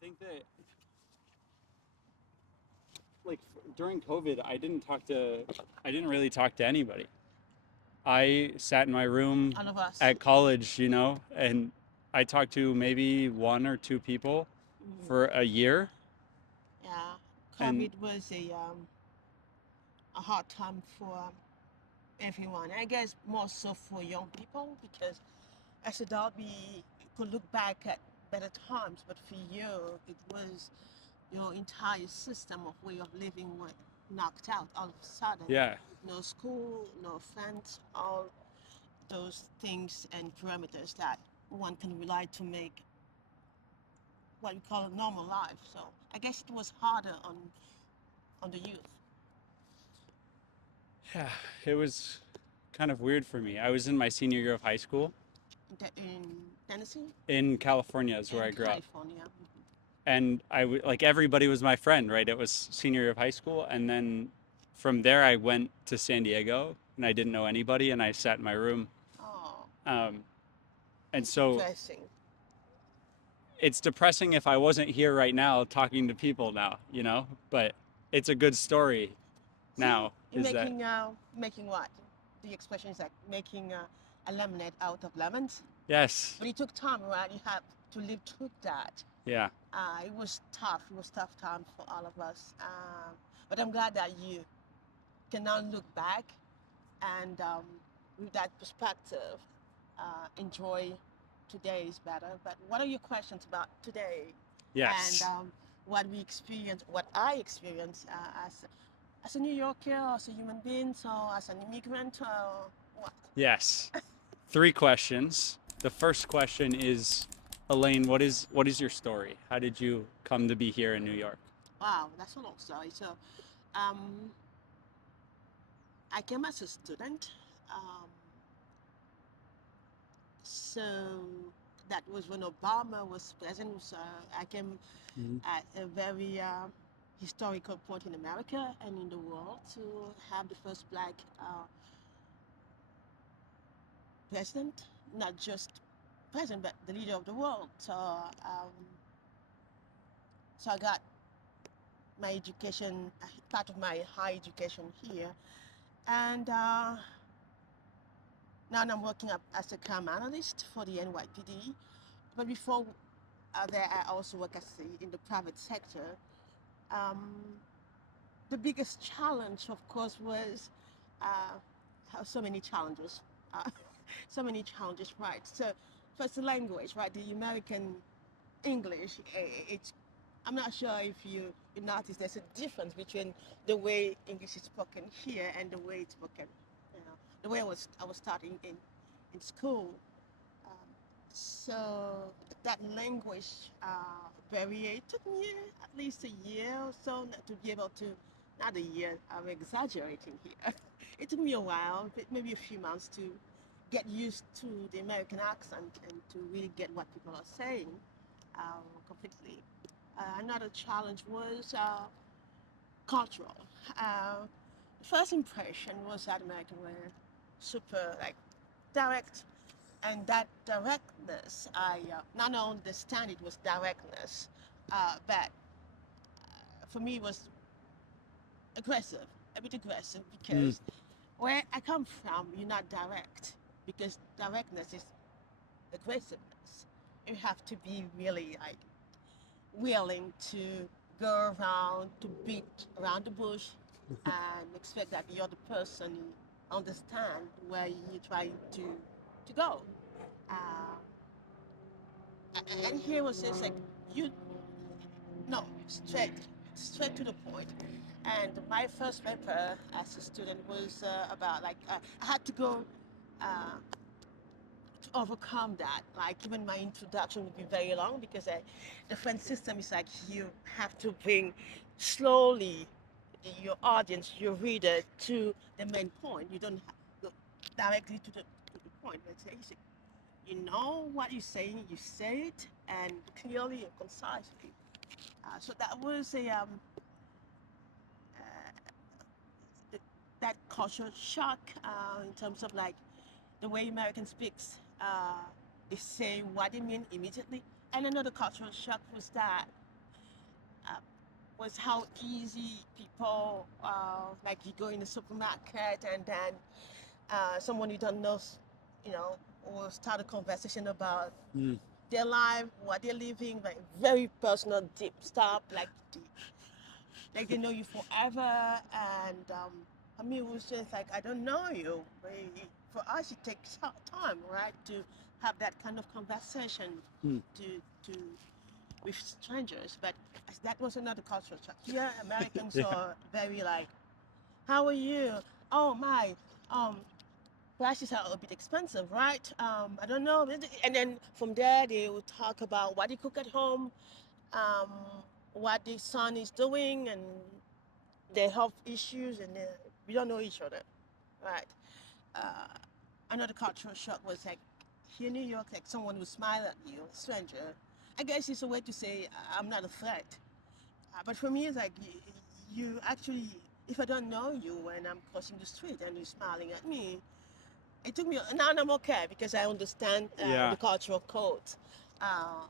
think that like during COVID, I didn't really talk to anybody. I sat in my room All of us. at college, and I talked to maybe one or two people for a year. Yeah, And COVID was a hard time for everyone. I guess more so for young people because as adult we could look back at better times, but for you it was your entire system of way of living was knocked out all of a sudden. yeah, No school, no friends, all those things and parameters that one can rely to make what we call a normal life. So I guess it was harder on the youth. yeah, it was kind of weird for me. I was in my senior year of high school In Tennessee, in California, is where in I grew up. California. And like everybody was my friend, right? It was senior year of high school, and then from there I went to San Diego, and I didn't know anybody, and I sat in my room. Oh, Um, and it's so depressing. it's depressing if I wasn't here right now talking to people now. But it's a good story See, now. you're Is that making what? The expression is like making a lemonade out of lemons. yes? But it took time, right? You have to live through that. Yeah. It was tough. It was tough time for all of us. But I'm glad that you can now look back and with that perspective, enjoy today is better. But what are your questions about today and Yes. what we experience, what I experience as a New Yorker, as a human being, so as an immigrant, what? Yes. Three questions. The first question is, Elaine, what is your story? How did you come to be here in New York? Wow, that's a long story. So, um, I came as a student. Um, so that was when Obama was president. So I came Mhm. at a very historical point in America and in the world to have the first black president, not just president, but the leader of the world. So I got my education, part of my high education here, and now I'm working up as a crime analyst for the NYPD. But before that, I also work in the private sector. Um, the biggest challenge, of course, was uh, so many challenges. Uh, so many challenges, right? So, first, the language, right? The American English. It's I'm not sure if you notice there's a difference between the way English is spoken here and the way it's spoken. The way I was starting in school. Um, so that language barrier took me at least a year or so to be able to, not a year, I'm exaggerating here. It took me a while, maybe a few months to get used to the American accent and to really get what people are saying completely. Another challenge was cultural. Uh, the first impression was that Americans were super like direct, and that directness, I not only understand it was directness, but for me it was aggressive, a bit aggressive Mm. because where I come from, you're not direct because directness is aggressiveness. You have to be really like willing to go around to beat around the bush and expect that the other person understand where you're trying to go. Uh, and here was just like you no straight to the point. And my first paper as a student was about like I had to go uh, to overcome that. Like even my introduction would be very long because the French system is like you have to bring slowly your audience, your reader, to the main point. You don't go directly to the point. Let's say you know what you're saying, you say it, and clearly and concisely. So that was uh, that cultural shock in terms of like the way American speaks. They say what they mean immediately. And another cultural shock was that was how easy people, like you go in the supermarket and then someone you don't know, you know, will start a conversation about Mm. their life, what they're living, like very personal, deep stuff, like they know you forever. And I mean, it was just like, I don't know you. For us, it takes time, right, to have that kind of conversation Mm. to with strangers. But that was another cultural shock. Here, Americans Yeah. are very like, how are you? Oh my, um, prices are a bit expensive, right? I don't know. And then from there, they will talk about what they cook at home, um, what the son is doing, and their health issues, and we don't know each other, right? Uh, Another cultural shock was like here in New York, like someone will smile at you, a stranger. I guess it's a way to say I'm not a threat. But for me, it's like you actually, if I don't know you and I'm crossing the street and you're smiling at me, it took me. Now I'm okay because I understand the Yeah. cultural code. Uh,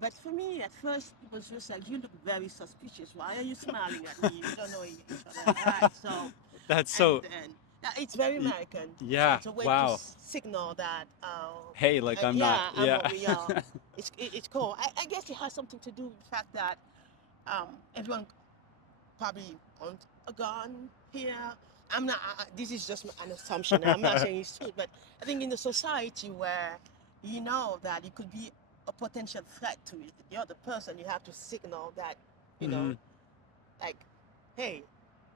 but for me, at first, it was just like you look very suspicious. Why are you smiling at me? We don't know each other, right? So That's and so. then it's very y- American. So Yeah. it's a way to Wow. signal that, Hey, like I'm not. yeah, Yeah. we are. It's cool. I guess it has something to do with the fact that everyone probably owns a gun here. I'm not. This is just an assumption. I'm not saying it's true, but I think in the society where you know that it could be a potential threat to the other person, you have to signal that, you know, Hmm. like, hey,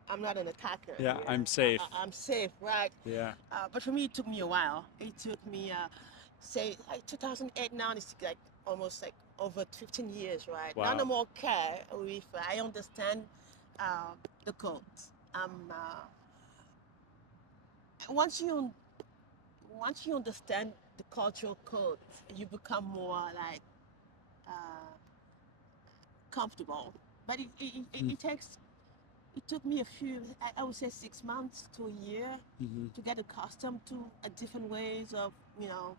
I'm not an attacker Yeah. here. I'm safe. I'm safe, right? Yeah. But for me, it took me a while. It took me, say, like 2008 now, it's like almost like over 15 years, right? Now Wow. I'm okay with, I understand uh, the codes. Once you once you understand the cultural codes, you become more like uh, comfortable. But Mm. it took me a few, I would say 6 months to a year Mm-hmm. to get accustomed to different ways of, you know,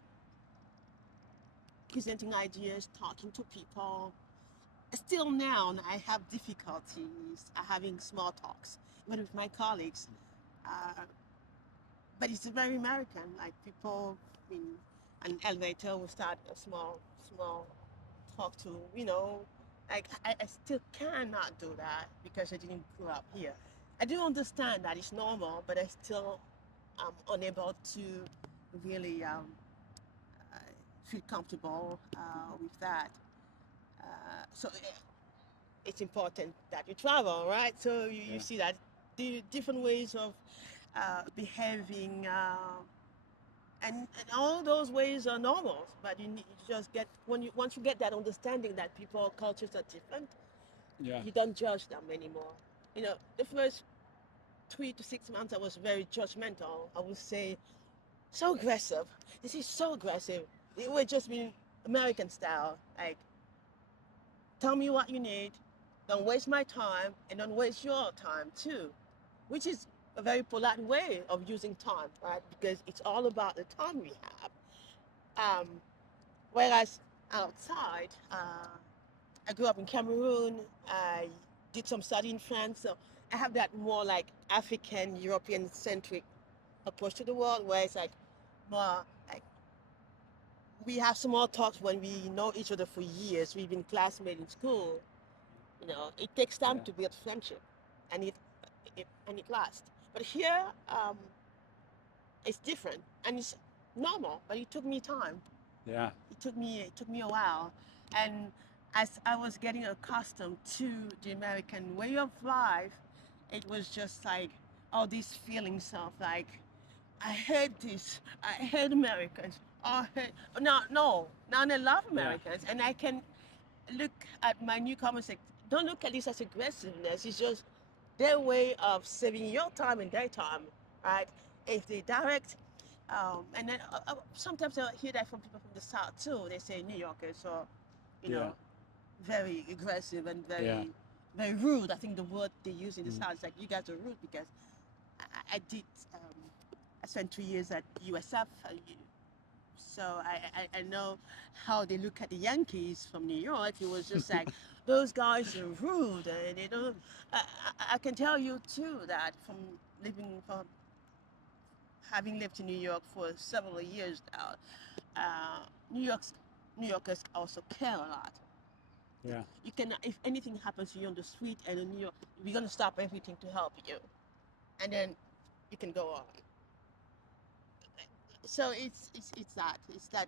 presenting ideas, talking to people. Still now, I have difficulties having small talks, even with my colleagues. Uh, but it's very American. Like people in an elevator will start a small talk to, you know, like I still cannot do that because I didn't grow up here. I do understand that it's normal, but I still am unable to really uh, feel comfortable with that. So it's important that you travel, right? So you Yeah. see that the different ways of behaving, and all those ways are normal. But you just get when you once you get that understanding that people cultures are different, Yeah. you don't judge them anymore. You know, the first 3 to 6 months I was very judgmental. I would say so aggressive. This is so aggressive. It would just be American style, like tell me what you need, don't waste my time, and don't waste your time too, which is a very polite way of using time, right? Because it's all about the time we have. Whereas outside, I grew up in Cameroon, I did some study in France, so I have that more like African, European centric approach to the world, where it's like more like we have small talks when we know each other for years. We've been classmates in school. You know, it takes time Yeah. to build friendship, and it lasts. But here, it's different, and it's normal. But it took me time. Yeah. It took me a while, and as I was getting accustomed to the American way of life, it was just like all these feelings of like I hate this. I hate Americans. I hate no. Now I love Yeah. Americans, and I can look at my newcomers like, don't look at this as aggressiveness. It's just their way of saving your time and their time, right? If they direct, and then sometimes I hear that from people from the South too. They say New Yorkers are, you Yeah. know, very aggressive and Yeah. very rude. I think the word they use in the Mm. South is like, you guys are rude because I did, I spent 2 years at USF, So I know how they look at the Yankees from New York. It was just like those guys are rude, and you know, I can tell you too that from having lived in New York for several years now, uh, New York's New Yorkers also care a lot. Yeah, You can, if anything happens to you on the street and in New York, we're gonna stop everything to help you, and then you can go on. So it's that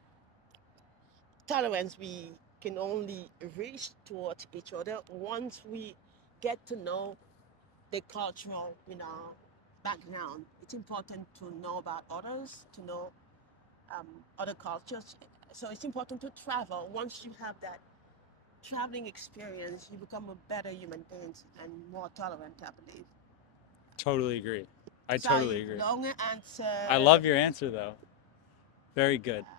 tolerance we can only reach towards each other once we get to know the cultural, background. It's important to know about others, to know other cultures. So it's important to travel. Once you have that traveling experience, you become a better human being and more tolerant, I believe. totally agree. I totally Sorry, agree. longer I answer. love your answer though. Very good. Yeah.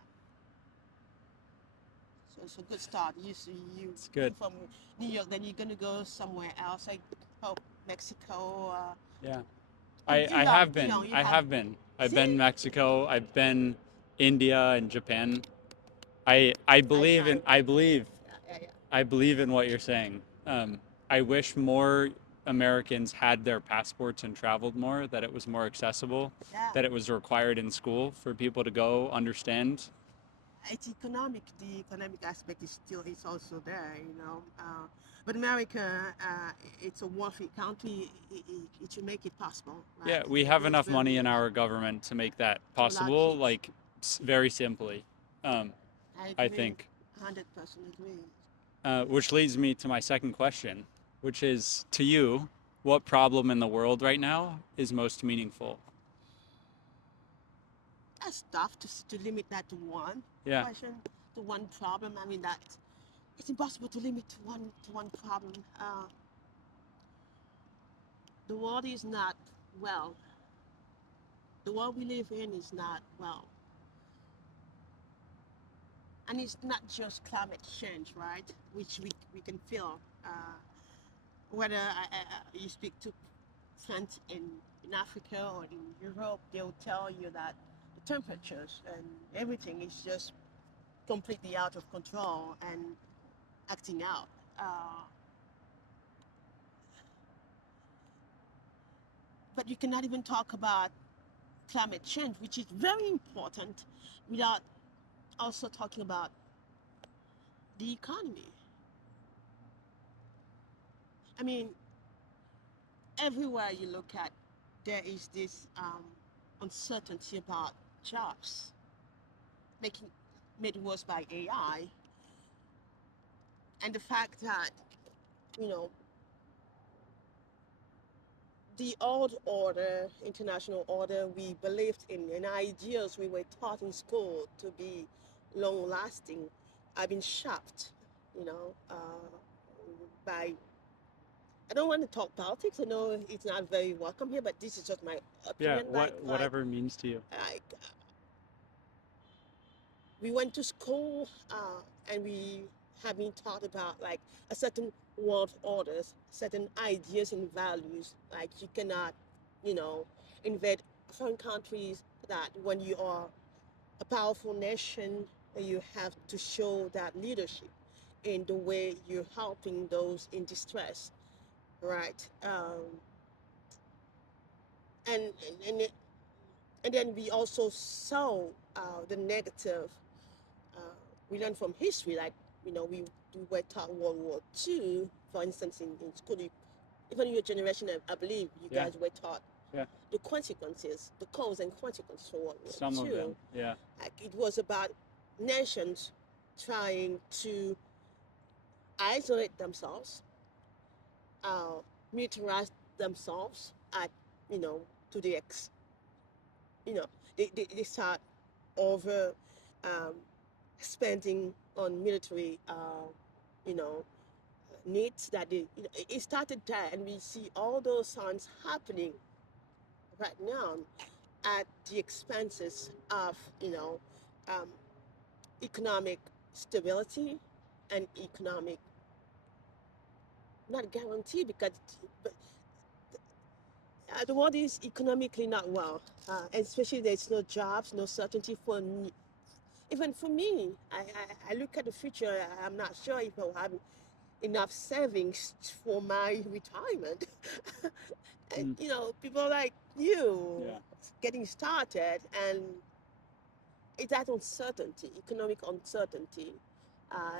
So it's a good start. It's You good. from New York, then you're gonna go somewhere else, like Mexico. Yeah. You're I young. have You're been. young. You I have. have been. I've See, been Mexico. I've been India and Japan. I I believe in can't. Yeah. I believe in what you're saying. I wish more Americans had their passports and traveled more, that it was more accessible, Yeah. that it was required in school for people to go understand. It's economic. The economic aspect is also there. But America, it's a wealthy country. It should make it possible, Yeah, right? we It have goes enough money in very our government to make that to allow possible, kids. like very simply. Um, I I agree, think. 100% agree. Which leads me to my second question, which is to you, what problem in the world right now is most meaningful? That's tough to limit that to one Yeah, question, to one problem. I mean that it's impossible to limit to one problem. The world is not well. The world we live in is not well, and it's not just climate change, right? Which we can feel. Whether you speak to friends in Africa or in Europe, they'll tell you that the temperatures and everything is just completely out of control and acting out. Uh, but you cannot even talk about climate change, which is very important, without also talking about the economy. I mean, everywhere you look at, there is this uncertainty about jobs, making made worse by AI, and the fact that you know the old order, international order we believed in, and ideas we were taught in school to be long lasting, have been shaped, by. I don't want to talk politics. I know it's not very welcome here, but this is just my yeah, opinion. Like, whatever it means to you. like we went to school and we have been taught about like a certain world orders, certain ideas and values. Like you cannot, you know, invade foreign countries. That when you are a powerful nation, you have to show that leadership in the way you're helping those in distress, right? And and and then we also saw the negative. uh, we learn from history, like we were taught World War II, for instance, in school. Even your generation, I believe, you Yeah, guys were taught yeah, the consequences, the cause and consequences for World War some of them. II. Yeah, Like it was about nations trying to isolate themselves, uh, militarize themselves at you know to the you know they start over um, spending on military you know needs that it started there, and we see all those signs happening right now at the expenses of um, economic stability and economic, not guarantee, because but the world is economically not well, and especially there's no jobs, no certainty for Even for me, I look at the future. I'm not sure if I'll have enough savings for my retirement. And, Mm, people like you yeah. getting started, and it's that uncertainty, economic uncertainty,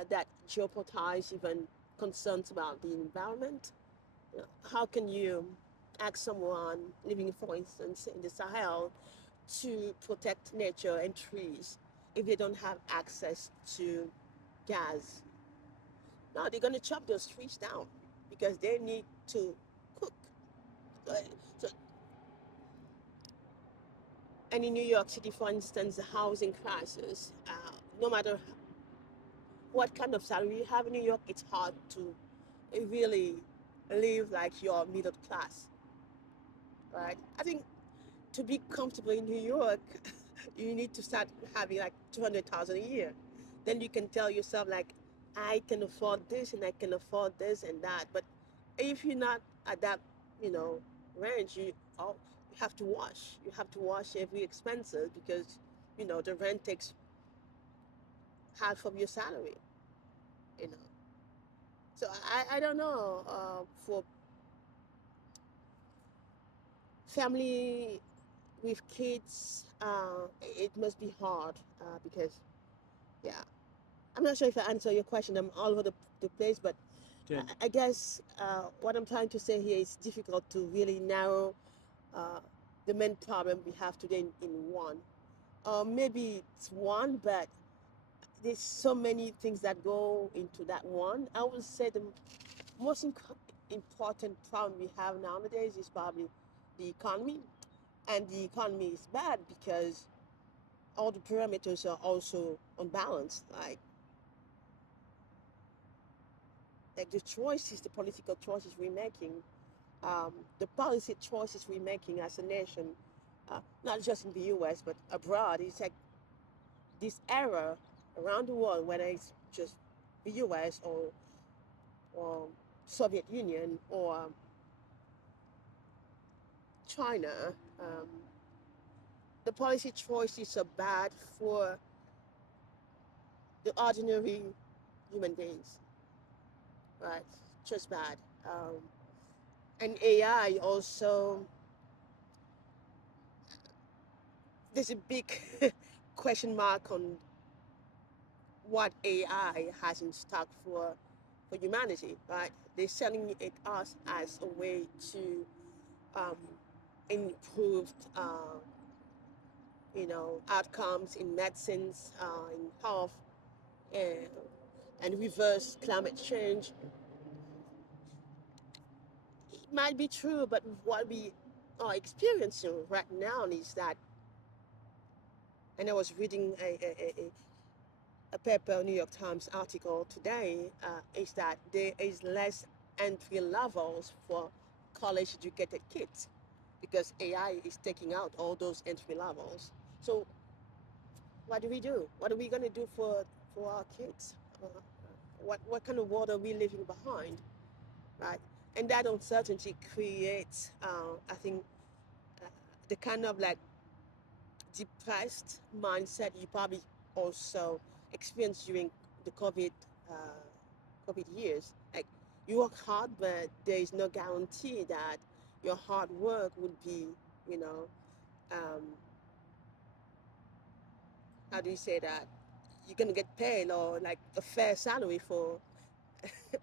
that jeopardize even concerns about the environment. How can you ask someone living, for instance, in the Sahel to protect nature and trees if they don't have access to gas? No, they're going to chop those trees down because they need to cook. So, so, and in New York City, for instance, the housing crisis, no matter what kind of salary you have in New York, it's hard to really live like you're middle class, right? I think to be comfortable in New York, you need to start having like 200,000 a year. Then you can tell yourself like, I can afford this and I can afford this and that. But if you're not at that, you know, range, you have to wash. You have to wash every expenses because, the rent takes half of your salary. You know, so I don't know. For family with kids, it must be hard because yeah, I'm not sure if I answer your question. I'm all over the place, but Did I guess what I'm trying to say here is difficult to really narrow uh, the main problem we have today in one. Maybe it's one, but there's so many things that go into that one. I would say the most important problem we have nowadays is probably the economy, and the economy is bad because all the parameters are also unbalanced. Like the choices, the political choices we're making, the policy choices we're making as a nation, not just in the U.S. but abroad. It's like this era around the world, whether it's just the U.S. or Soviet Union or China. Um, the policy choices are bad for the ordinary human beings, right? Just bad. And AI also, there's a big question mark on what AI has in stock for humanity, right? They're selling it us as a way to um, improve, outcomes in medicines, in health, and, and reverse climate change. It might be true, but what we are experiencing right now is that, and I was reading a paper, New York Times article today, is that there is less entry levels for college educated kids because AI is taking out all those entry levels. So what do we do? What are we going to do for our kids? What kind of world are we leaving behind, right? And that uncertainty creates, I think, uh, the kind of like depressed mindset you probably also experienced during the COVID years. Like you work hard, but there is no guarantee that your hard work would be, you know, um, how do you say that? You're gonna get paid or like a fair salary for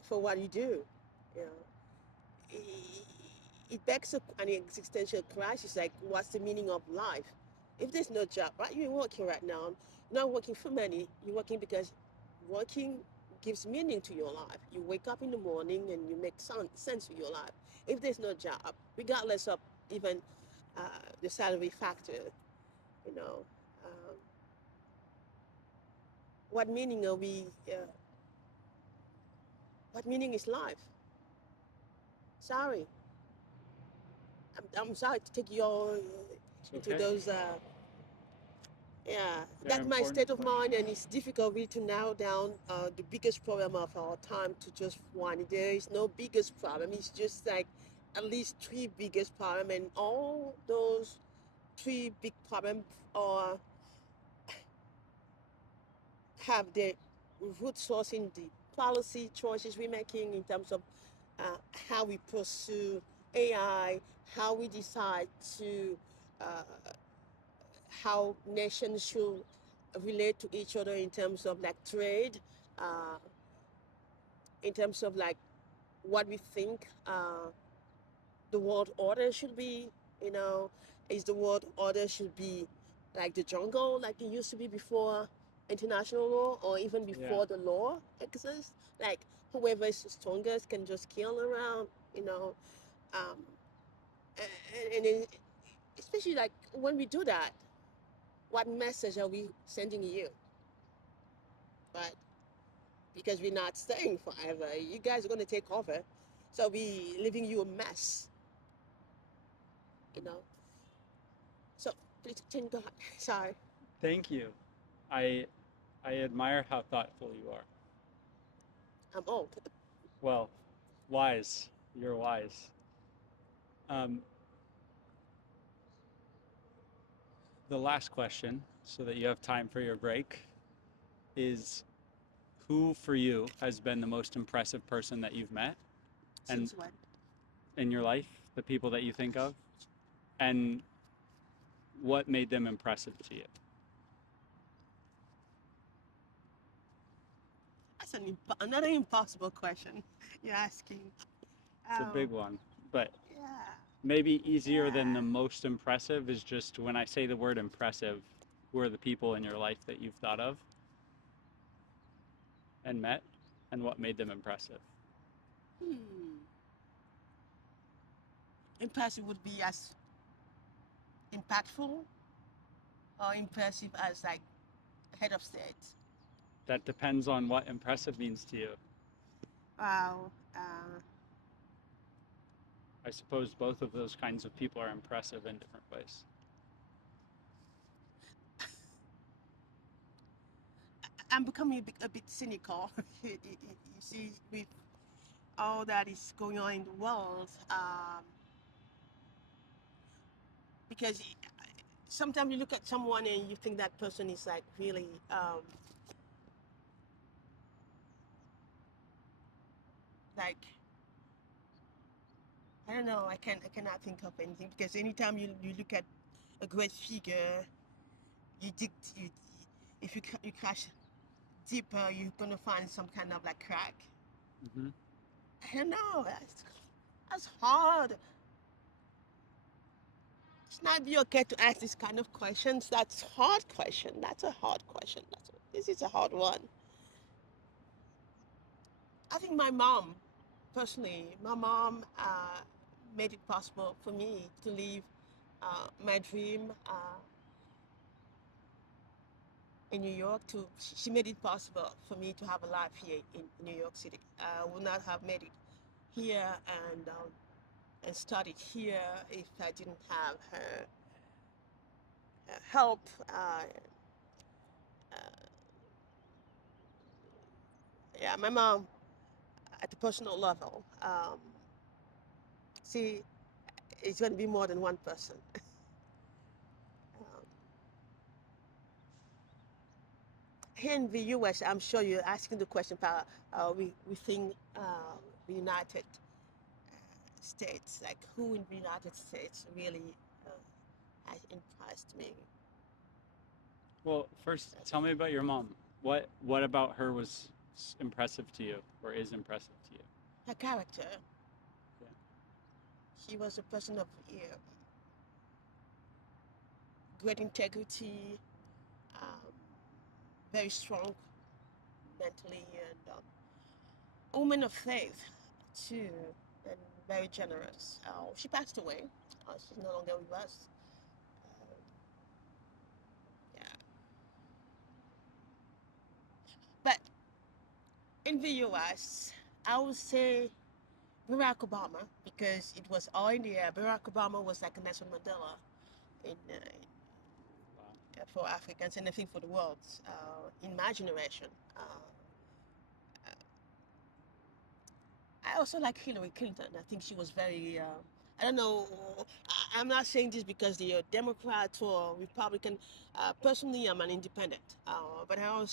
for what you do. You know, it begs an existential crisis like, what's the meaning of life? If there's no job, right? You're working right now. You're not working for money. You're working because working gives meaning to your life. You wake up in the morning and you make sense of your life. If there's no job, regardless of even uh, the salary factor, you know, um, what meaning are we? What meaning is life? Sorry, I'm sorry to take you all it's into okay. those. Yeah, Very that's my important state of mind, question. and it's difficult really to narrow down the biggest problem of our time to just one. There is no biggest problem. It's just like at least three biggest problem, and all those three big problems are have the root source in the policy choices we're making in terms of uh, how we pursue AI, how we decide to uh, how nations should relate to each other in terms of like trade, uh, in terms of like what we think the world order should be. You know, is the world order should be like the jungle, like it used to be before international law, or even Yeah. before the law exists. Like whoever is the strongest can just kill around. You know, um, and especially like when we do that, what message are we sending you? But because we're not staying forever, you guys are going to take over, so we leaving you a mess. You know. So please, go on. Sorry, Thank you. I I admire how thoughtful you are. I'm old. Well, wise. You're wise. Um, the last question, so that you have time for your break, is who for you has been the most impressive person that you've met and Since when? in your life, the people that you think of, and what made them impressive to you? That's another impossible question you're asking. It's a big Um, one, but yeah, maybe easier than yeah. the most impressive is just when I say the word impressive, who are the people in your life that you've thought of and met, and what made them impressive? Hmm. Impressive would be as impactful or impressive as like head of state. That depends on what impressive means to you. Wow. I suppose both of those kinds of people are impressive in different ways. I'm becoming a bit cynical. You see, with all that is going on in the world, because sometimes you look at someone and you think that person is like really like I don't know. I cannot think of anything because anytime you look at a great figure, you dig you, if you crash deeper, you're gonna find some kind of like crack. Mm-hmm. I don't know. That's hard. It's not be okay to ask this kind of questions. That's hard question. That's a hard question. This is a hard one. I think my mom, personally, my mom made it possible for me to live my dream in New York. She made it possible for me to have a life here in New York City. I would not have made it here and studied here if I didn't have her help. Uh, yeah, my mom at the personal level. See, it's going to be more than one person. Um, Here in the U.S., I'm sure you're asking the question about we think the United States, like who in the United States really has impressed me. Well, first, tell me about your mom. What about her was impressive to you, or is impressive to you? Her character. Yeah. She was a person of great integrity, um, very strong mentally, and a woman of faith too, and very generous. She passed away. She's no longer with us. Uh, yeah, but in the U.S., I would say Barack Obama because it was all in the air. Barack Obama was like a Nelson Mandela Wow. for Africans and I think for the world in my generation. I also like Hillary Clinton. I think she was very I don't know. I'm not saying this because they're Democrat or Republican. Personally, I'm an independent. But I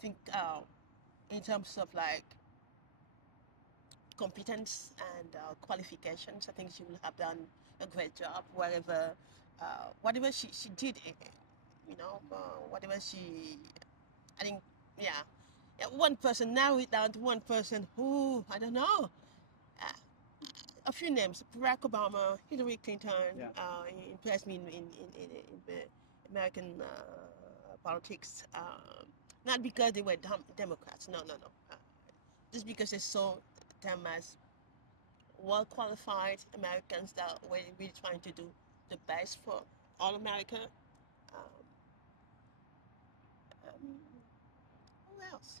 think, in terms of like competence and qualifications, I think she will have done a great job whatever she did, whatever she, I think, yeah. Yeah, one person, narrow it down to one person who, I don't know, uh, a few names: Barack Obama, Hillary Clinton, Yeah. impressed me in the American politics. Not because they were Democrats, no, no, no. Just because they saw them as well qualified Americans that were really trying to do the best for all America. Um, um, who else?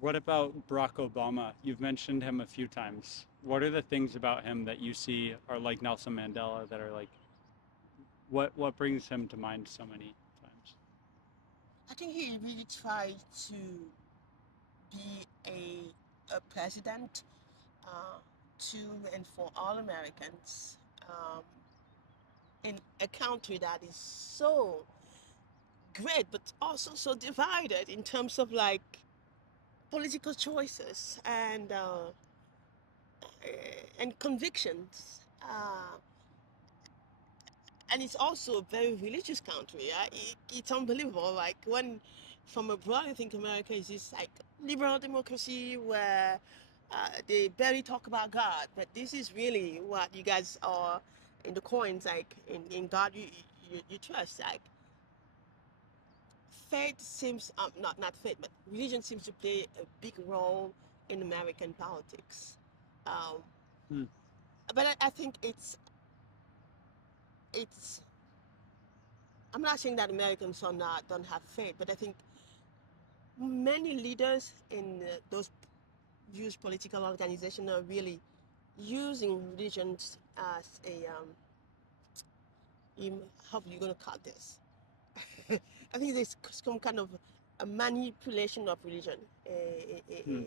What about Barack Obama? You've mentioned him a few times. What are the things about him that you see are like Nelson Mandela that are like what brings him to mind so many times? I think he really tried to be a president uh, to and for all Americans, um, in a country that is so great but also so divided in terms of like political choices and convictions. And it's also a very religious country. It's unbelievable. Like when from abroad, I think America is this like liberal democracy where they barely talk about God, but this is really what you guys are in the coins. Like in God, you trust. Like faith seems not faith, but religion seems to play a big role in American politics. Um, Hmm. but I think it's I'm not saying that Americans are not don't have faith, but I think many leaders in those youth political organizations are really using religions as a how are you going to call this? I think there's some kind of a manipulation of religion, Hmm.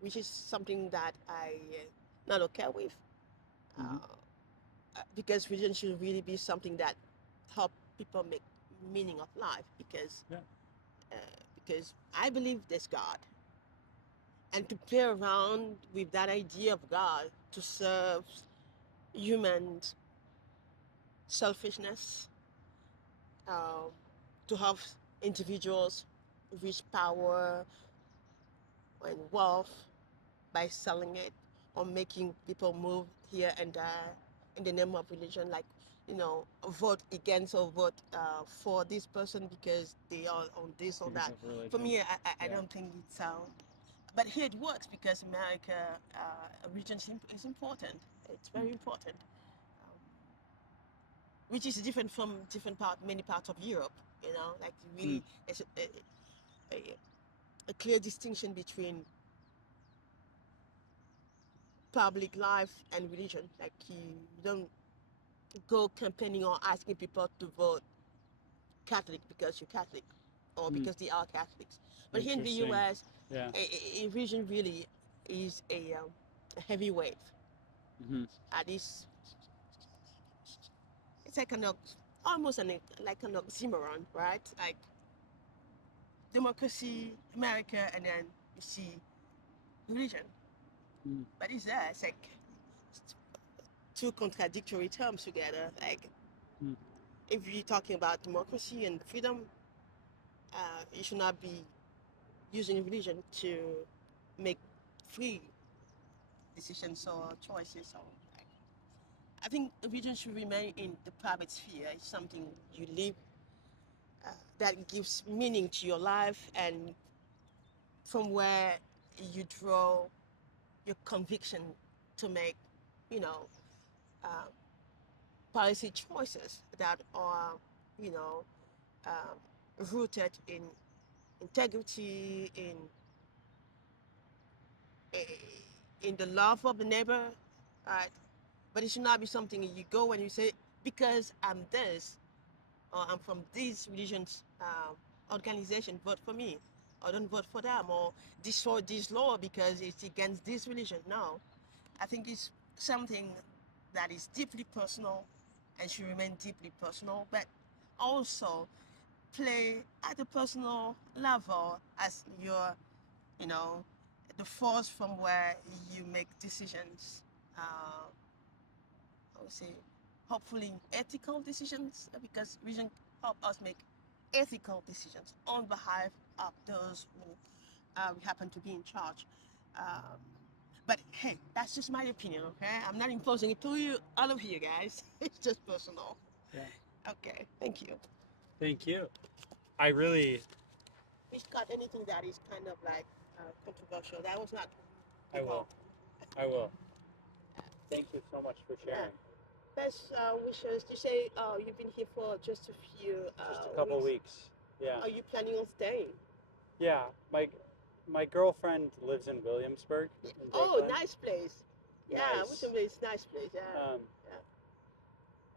which is something that I not okay with, Hmm. because religion should really be something that help people make meaning of life, Yeah. uh, because I believe there's God, and to play around with that idea of God to serve humans' selfishness, um, to have individuals reach power and wealth by selling it or making people move here and there in the name of religion, like vote against or vote for this person because they are on this or Because that. of For religion. me, I Yeah. don't think it's but here it works because America, religion is important. It's Hmm. very important, um, which is different from many parts of Europe. Like Hmm. really, there's a, a clear distinction between public life and religion. Like you don't go campaigning or asking people to vote Catholic because you're Catholic or Hmm. because they are Catholics. But here in the Interesting. U.S., Yeah. religion really is a heavy wave. Hmm. This it's like almost like an oxymoron, right? Like democracy, America, and then you see religion. Hmm. But it's there. It's like two contradictory terms together. Like Hmm. if you're talking about democracy and freedom, you should not be using religion to make free decisions or choices. Or like, I think religion should remain in the private sphere. It's something you live, that gives meaning to your life, and from where you draw your conviction to make, you know, uh, policy choices that are, you know, rooted in integrity, in the love of the neighbor, right? But it should not be something you go and you say, because I'm this, or I'm from this religion's organization, vote for me, or don't vote for them, or destroy this law because it's against this religion. No, I think it's something. that is deeply personal and should remain deeply personal, but also play at a personal level as your, you know, the force from where you make decisions. I would say, hopefully ethical decisions, because vision help us make ethical decisions on behalf of those who we happen to be in charge. Um, but hey, that's just my opinion, okay? I'm not imposing it to you, all of you guys. It's just personal. Yeah. Okay, thank you. Thank you. I really, We've got anything that is kind of like controversial. That was not the I goal. will. I will. Thank you so much for Yeah. sharing. Best wishes. You say you've been here for just a few Just a couple weeks. weeks. Yeah. Are you planning on staying? Yeah. My girlfriend lives in Williamsburg in Oh, Brooklyn. nice place. Yeah, Nice. Wisdom is nice place. Yeah, Um, yeah.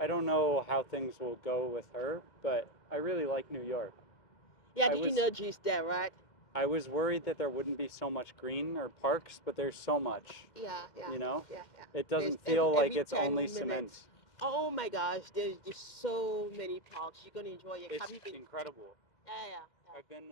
I don't know how things will go with her, but I really like New York. Yeah, I the was energy is there, right? I was worried that there wouldn't be so much green or parks, but there's so much. Yeah, yeah, You know, yeah, yeah. it There's doesn't feel like every it's 10 only cement. minutes. Oh my gosh, there's just so many parks. You're gonna enjoy it. It's Have you been? incredible. Yeah, yeah, yeah. I've been